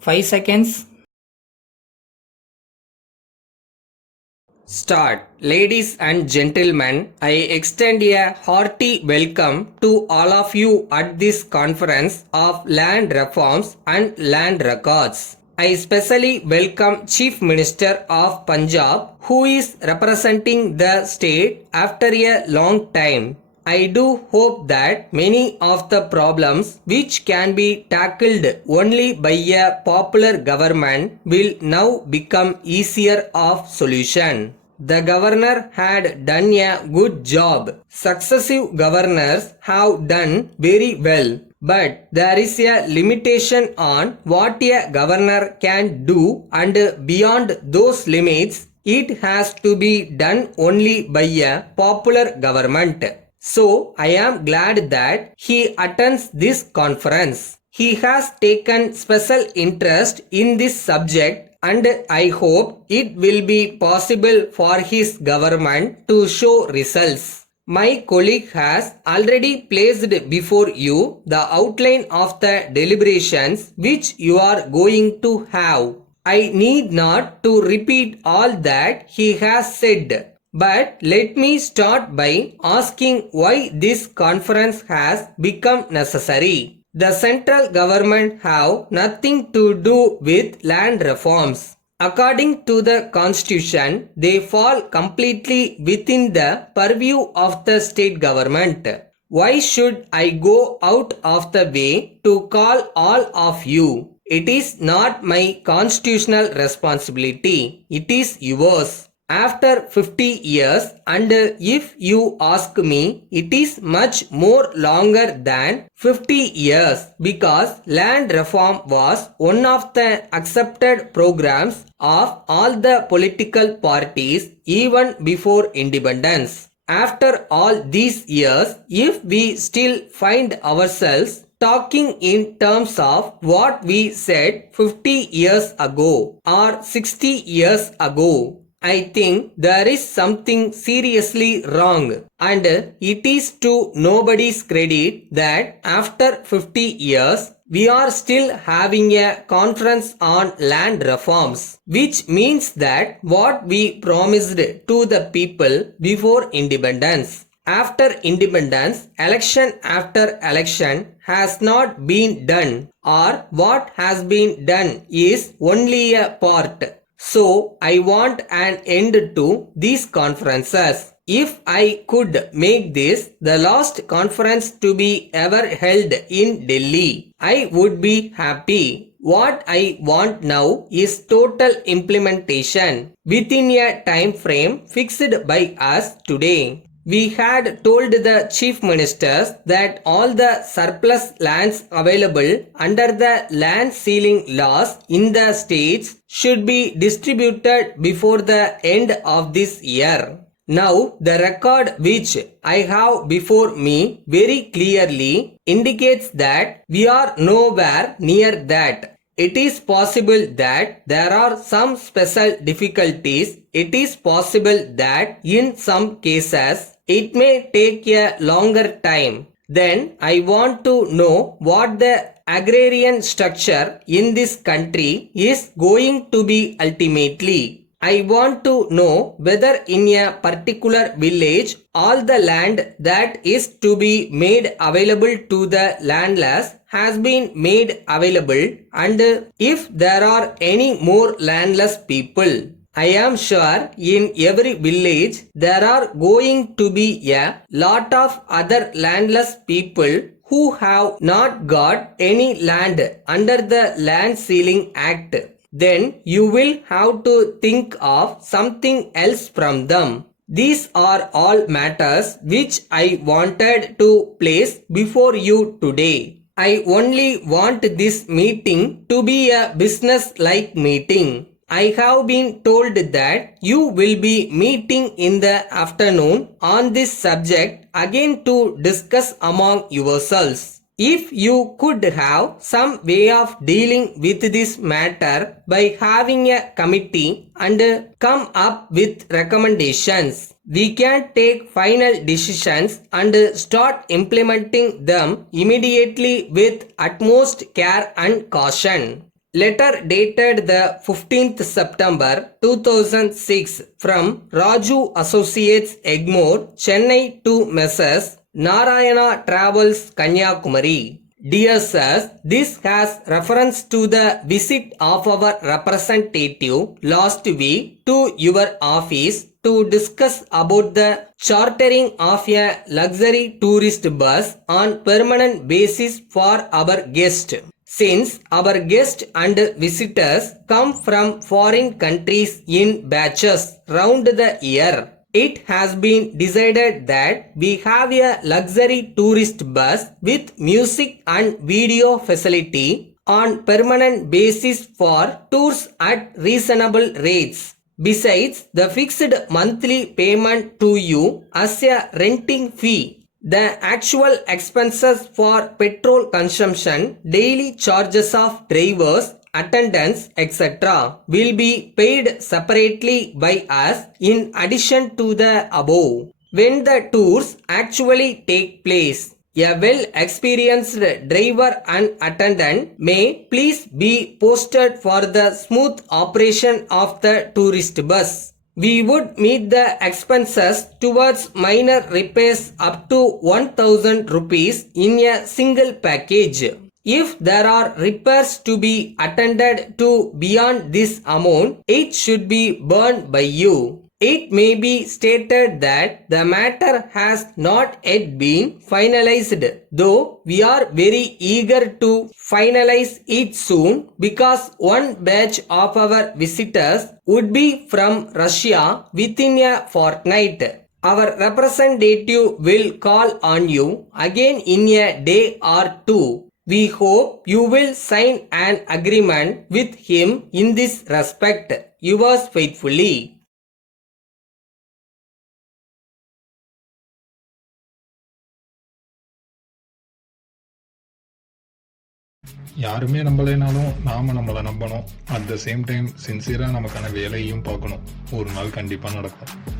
5 seconds. Start. Ladies and gentlemen, I extend a hearty welcome to all of you at this conference of land reforms and land records. I especially welcome Chief Minister of Punjab, who is representing the state after a long time. I do hope that many of the problems which can be tackled only by a popular government will now become easier of solution. The governor had done a good job. Successive governors have done very well. But there is a limitation on what a governor can do, and beyond those limits, it has to be done only by a popular government. So I am glad that he attends this conference. He has taken special interest in this subject, and I hope it will be possible for his government to show results. My colleague has already placed before you the outline of the deliberations which you are going to have. I need not to repeat all that he has said. But let me start by asking why this conference has become necessary. The central government have nothing to do with land reforms. According to the constitution, they fall completely within the purview of the state government. Why should I go out of the way to call all of you? It is not my constitutional responsibility. It is yours. After 50 years, and if you ask me, it is much more longer than 50 years, because land reform was one of the accepted programs of all the political parties even before independence. After all these years, if we still find ourselves talking in terms of what we said 50 years ago or 60 years ago, I think there is something seriously wrong, and it is to nobody's credit that after 50 years we are still having a conference on land reforms, which means that what we promised to the people before independence. After independence, election after election has not been done, or what has been done is only a part. So I want an end to these conferences. If I could make this the last conference to be ever held in Delhi, I would be happy. What I want now is total implementation within a time frame fixed by us today. We had told the chief ministers that all the surplus lands available under the land ceiling laws in the states should be distributed before the end of this year. Now, the record which I have before me very clearly indicates that we are nowhere near that. It is possible that there are some special difficulties. It is possible that in some cases it may take a longer time. Then I want to know what the agrarian structure in this country is going to be ultimately. I want to know whether in a particular village all the land that is to be made available to the landless has been made available, and if there are any more landless people. I am sure in every village there are going to be a lot of other landless people who have not got any land under the Land Ceiling Act. Then you will have to think of something else from them. These are all matters which I wanted to place before you today. I only want this meeting to be a business-like meeting. I have been told that you will be meeting in the afternoon on this subject again to discuss among yourselves. If you could have some way of dealing with this matter by having a committee and come up with recommendations, we can take final decisions and start implementing them immediately with utmost care and caution. Letter dated the 15th September 2006 from Raju Associates Egmore, Chennai to Messrs. Narayana Travels, Kanyakumari. Dear sirs, this has reference to the visit of our representative last week to your office to discuss about the chartering of a luxury tourist bus on permanent basis for our guest. Since our guests and visitors come from foreign countries in batches round the year, it has been decided that we have a luxury tourist bus with music and video facility on permanent basis for tours at reasonable rates. Besides the fixed monthly payment to you as a renting fee, the actual expenses for petrol consumption, daily charges of drivers, attendants, etc. will be paid separately by us in addition to the above. When the tours actually take place, a well-experienced driver and attendant may please be posted for the smooth operation of the tourist bus. We would meet the expenses towards minor repairs up to 1,000 rupees in a single package. If there are repairs to be attended to beyond this amount, it should be borne by you. It may be stated that the matter has not yet been finalized, though we are very eager to finalize it soon because one batch of our visitors would be from Russia within a fortnight. Our representative will call on you again in a day or two. We hope you will sign an agreement with him in this respect. Yours faithfully. யாருமே நம்பலைனாலும் நாம நம்மளை நம்பணும். At the same time சின்சியரா நமக்கான வேலையும் பார்க்கணும். ஒரு நாள் கண்டிப்பா நடக்கும்.